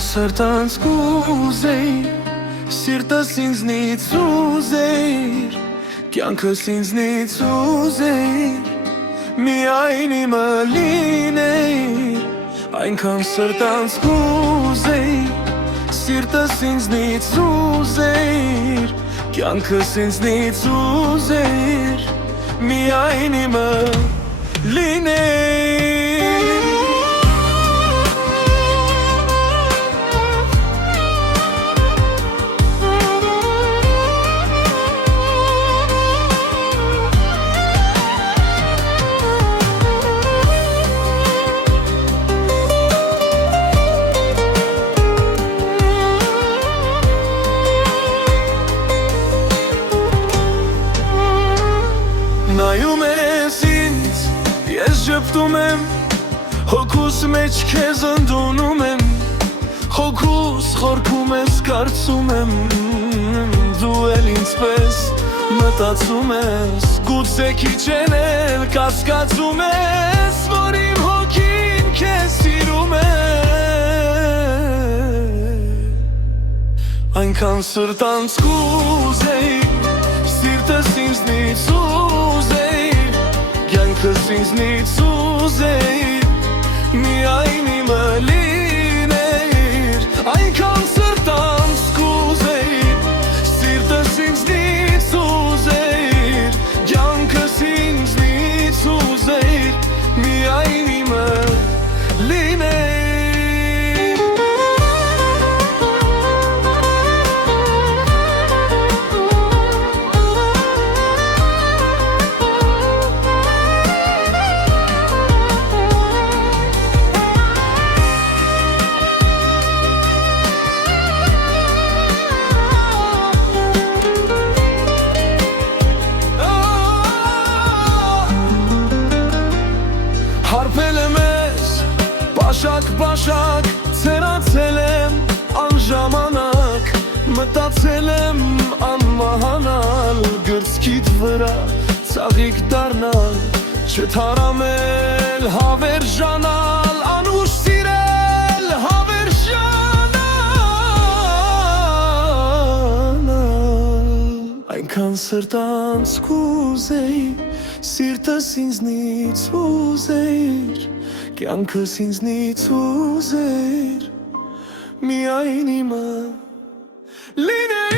սրտանց կուզեիր, սիրտս ինձնից ուզեիր, կյանքս ինձնից ուզեիր, միայն իմը լինեիր, այնքան սրտանց կուզեիր, սիրտս ինձնից ուզեիր, կյանքս ինձնից ուզեիր, միայն իմը լինեիր։ Նայում ես ինձ, ես ժպտում եմ, հոգուս մեջ քեզ ընդունում եմ, հոգուս խորքում ես կարծում եմ, դու էլ ինձպես մտածում ես, գուցե քիչ էլ կասկածում ես, որ իմ հոգին քեզ սիրում է, այնքան սրտանց կուզեիր, սիրտս ինձնից ուզեիր, կյանքս ինձնից ուզեիր, միայն իմը լինեիր, այնքան սրտանց կուզեիր, սիրտս ինձնից ուզեիր, կյանքս ինձնից ուզեիր, միայն իմը լինեիր։ Հարբել եմ ես, բաշակ, ծերացել եմ անժամանակ, մտածել եմ անմահանալ, գրծքիդ վրա ծաղիկ դառնալ, չթարամել հավերժանալ, անուշ սիրել հավերժանալ, այնքան սրտանց կուզեիր, սիրտս ինձնից ուզեիր, կյանքս ինձնից ուզեիր, միայն իմը լինեիր։